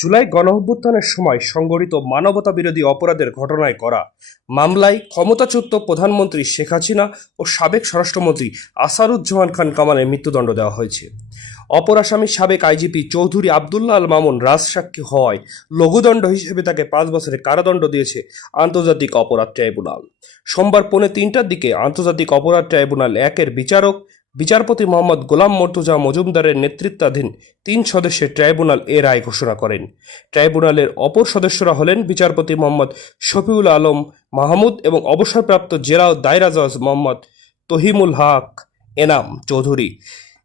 জুলাই গণঅভ্যুত্থানের সময় সংগঠিত মানবতাবিরোধী অপরাধের ঘটনায় করা মামলায় ক্ষমতাচ্যুত প্রধানমন্ত্রী শেখ হাসিনা ও সাবেক স্বরাষ্ট্রমন্ত্রী আসাদুজ্জামান খান কামালের মৃত্যুদণ্ড দেওয়া হয়েছে। অপর আসামি সাবেক আইজিপি চৌধুরী আবদুল্লাহ আল মামুন রাজসাক্ষী হওয়ায় লঘুদণ্ড হিসেবে তাকে 5 বছরের কারাদণ্ড দিয়েছে আন্তর্জাতিক অপরাধ ট্রাইব্যুনাল। সোমবার 3:45টার দিকে আন্তর্জাতিক অপরাধ ট্রাইব্যুনাল 1-এর বিচারপতি মোহাম্মদ গোলাম মর্তুজা মজুমদারের নেতৃত্বাধীন 3 সদস্যের ট্রাইব্যুনাল এ রায় ঘোষণা করেন। ট্রাইব্যুনালের অপর সদস্যরা হলেন বিচারপতি মোহাম্মদ শফিউল আলম মাহমুদ এবং অবসরপ্রাপ্ত জেলা দায়রা জজ মোহাম্মদ তহিমুল হক এনাম চৌধুরী।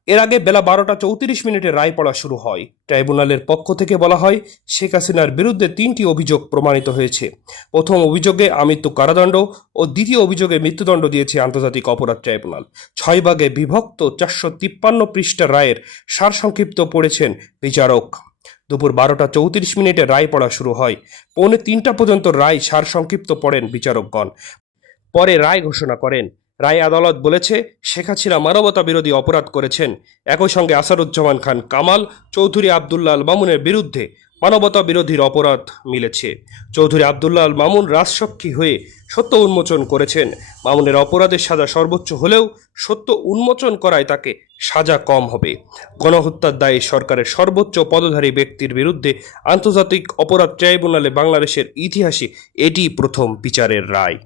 এর আগে বেলা 12টা 34 মিনিটে রায় পড়া শুরু হয়। ট্রাইব্যুনালের পক্ষ থেকে বলা হয়, শেখ হাসিনার বিরুদ্ধে 3টি অভিযোগ প্রমাণিত হয়েছে। প্রথম অভিযোগে আমৃত্যু কারাদণ্ড ও দ্বিতীয় অভিযোগে মৃত্যুদণ্ড দিয়েছে আন্তর্জাতিক অপরাধ ট্রাইব্যুনাল। 6 ভাগে বিভক্ত 453 পৃষ্ঠা রায়ের সারসংক্ষিপ্ত পড়েছেন বিচারক। দুপুর 12টা 34 মিনিটে রায় পড়া শুরু হয়। 2:45 পর্যন্ত রায় সারসংক্ষিপ্ত পড়েন বিচারকগণ। পরে রায় ঘোষণা করেন। রায় আদালত বলেছে, শেখ হাসিনা মানবতা বিরোধী অপরাধ করেছেন। একই সঙ্গে আসাদুজ্জামান খান কামাল, চৌধুরী আবদুল্লাহ আল মামুনের বিরুদ্ধে মানবতা বিরোধীর অপরাধ মিলেছে। চৌধুরী আবদুল্লাহ আল মামুন রাজসাক্ষী হয়ে সত্য উন্মোচন করেছেন। মামুনের অপরাধের সাজা সর্বোচ্চ হলেও সত্য উন্মোচন করায় তাকে সাজা কম হবে। গণহত্যার দায়ে সরকারের সর্বোচ্চ পদধারী ব্যক্তির বিরুদ্ধে আন্তর্জাতিক অপরাধ ট্রাইব্যুনালে বাংলাদেশের ইতিহাসে এটি প্রথম বিচারের রায়।